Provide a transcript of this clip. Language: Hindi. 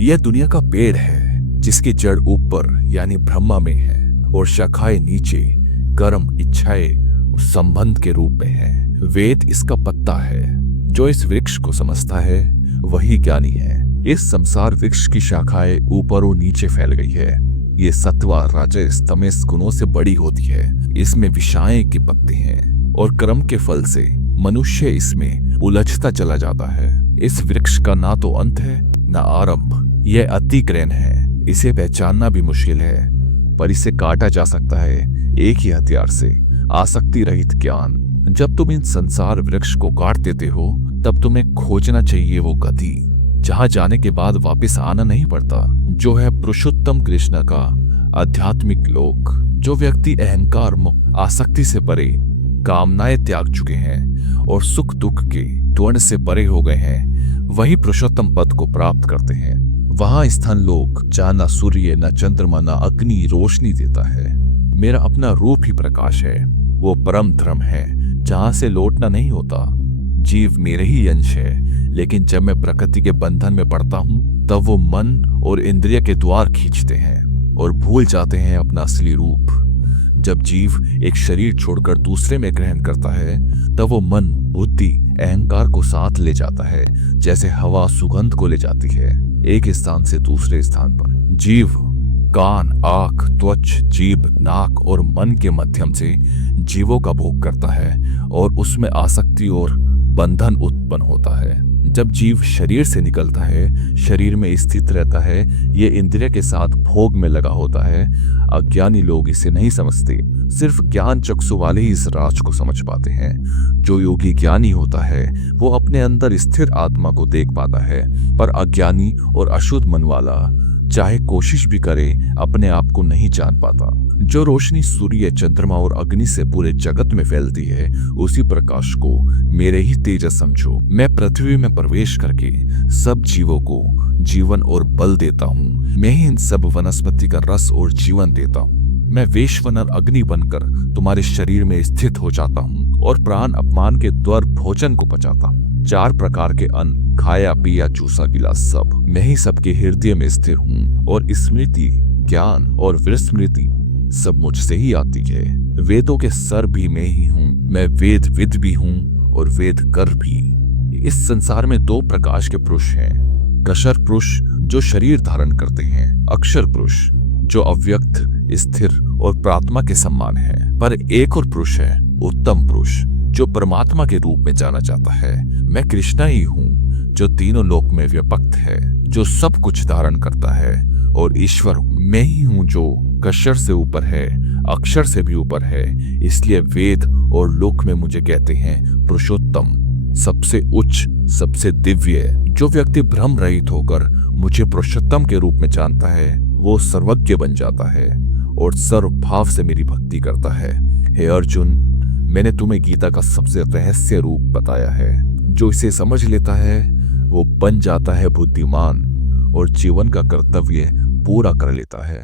यह दुनिया का पेड़ है जिसकी जड़ ऊपर यानी ब्रह्मा में है और शाखाएं नीचे कर्म इच्छाएं संबंध के रूप में है। वेद इसका पत्ता है। जो इस वृक्ष को समझता है वही ज्ञानी है। इस संसार वृक्ष की शाखाएं ऊपर और नीचे फैल गई है। ये सत्वा राजस तमस गुणों से बड़ी होती है। इसमें विषाएं के पत्ते हैं और कर्म के फल से मनुष्य इसमें उलझता चला जाता है। इस वृक्ष का ना तो अंत है ना आरंभ। यह अति ग्रहण है। इसे पहचानना भी मुश्किल है, पर इसे काटा जा सकता है एक ही हथियार से, आसक्ति रहित ज्ञान। जब तुम इन संसार वृक्ष को काट देते हो तब तुम्हें खोजना चाहिए वो गति जहां जाने के बाद वापस आना नहीं पड़ता, जो है पुरुषोत्तम कृष्ण का आध्यात्मिक लोक। जो व्यक्ति अहंकार आसक्ति से परे कामनाएं त्याग चुके हैं और सुख दुख के द्वंद से परे हो गए हैं, वही पुरुषोत्तम पद को प्राप्त करते हैं। वहां स्थान लोक जहां न सूर्य न चंद्रमा न अग्नि रोशनी देता है। मेरा अपना रूप ही प्रकाश है। वो परम धर्म है जहां से लौटना नहीं होता। जीव मेरे ही अंश है, लेकिन जब मैं प्रकृति के बंधन में पड़ता हूं तब वो मन और इंद्रिय के द्वार खींचते हैं और भूल जाते हैं अपना असली रूप। जब जीव एक शरीर छोड़कर दूसरे में ग्रहण करता है तब वो मन बुद्धि अहंकार को साथ ले जाता है, जैसे हवा सुगंध को ले जाती है एक स्थान से दूसरे स्थान पर। जीव कान आंख त्वच जीभ नाक और मन के माध्यम से जीवों का भोग करता है और उसमें आसक्ति और बंधन उत्पन्न होता है। जब जीव शरीर से निकलता है, शरीर में स्थित रहता है, ये इंद्रिय के साथ भोग में लगा होता है। अज्ञानी लोग इसे नहीं समझते। सिर्फ ज्ञान चक्षु वाले ही इस राज को समझ पाते हैं। जो योगी ज्ञानी होता है वो अपने अंदर स्थिर आत्मा को देख पाता है, पर अज्ञानी और अशुद्ध मन वाला चाहे कोशिश भी करे अपने आप को नहीं जान पाता। जो रोशनी सूर्य चंद्रमा और अग्नि से पूरे जगत में फैलती है, उसी प्रकाश को मेरे ही तेजस समझो। मैं पृथ्वी में प्रवेश करके सब जीवों को जीवन और बल देता हूँ। मैं ही इन सब वनस्पति का रस और जीवन देता हूँ। मैं वैश्वानर अग्नि बनकर तुम्हारे शरीर में स्थित हो जाता हूँ और प्राण अपमान के द्वार भोजन को पचाता हूँ। 4 प्रकार के अन्न खाया पिया चूसा गिला सब मैं ही सबके हृदय में स्थिर हूँ, और स्मृति ज्ञान और विस्मृति सब मुझसे ही आती है। वेदों के सर भी मैं ही हूँ। मैं वेद विद भी हूँ और वेद कर भी। इस संसार में 2 प्रकाश के पुरुष हैं। कशर पुरुष जो शरीर धारण करते हैं, अक्षर पुरुष जो अव्यक्त स्थिर और प्रात्मा के समान है। पर एक और पुरुष है उत्तम पुरुष जो परमात्मा के रूप में जाना जाता है। मैं कृष्णा ही हूँ जो तीनों लोक में व्यापक है, जो सब कुछ धारण करता है और ईश्वर हूँ। मैं ही हूँ जो कशर से ऊपर है, अक्षर से भी ऊपर है। इसलिए वेद और लोक में मुझे कहते हैं पुरुषोत्तम, सबसे उच्च सबसे दिव्य। जो व्यक्ति भ्रम रहित होकर मुझे पुरुषोत्तम के रूप में जानता है वो सर्वज्ञ बन जाता है और सर्वभाव से मेरी भक्ति करता है। हे अर्जुन, मैंने तुम्हें गीता का सबसे रहस्य रूप बताया है। जो इसे समझ लेता है वो बन जाता है बुद्धिमान और जीवन का कर्तव्य पूरा कर लेता है।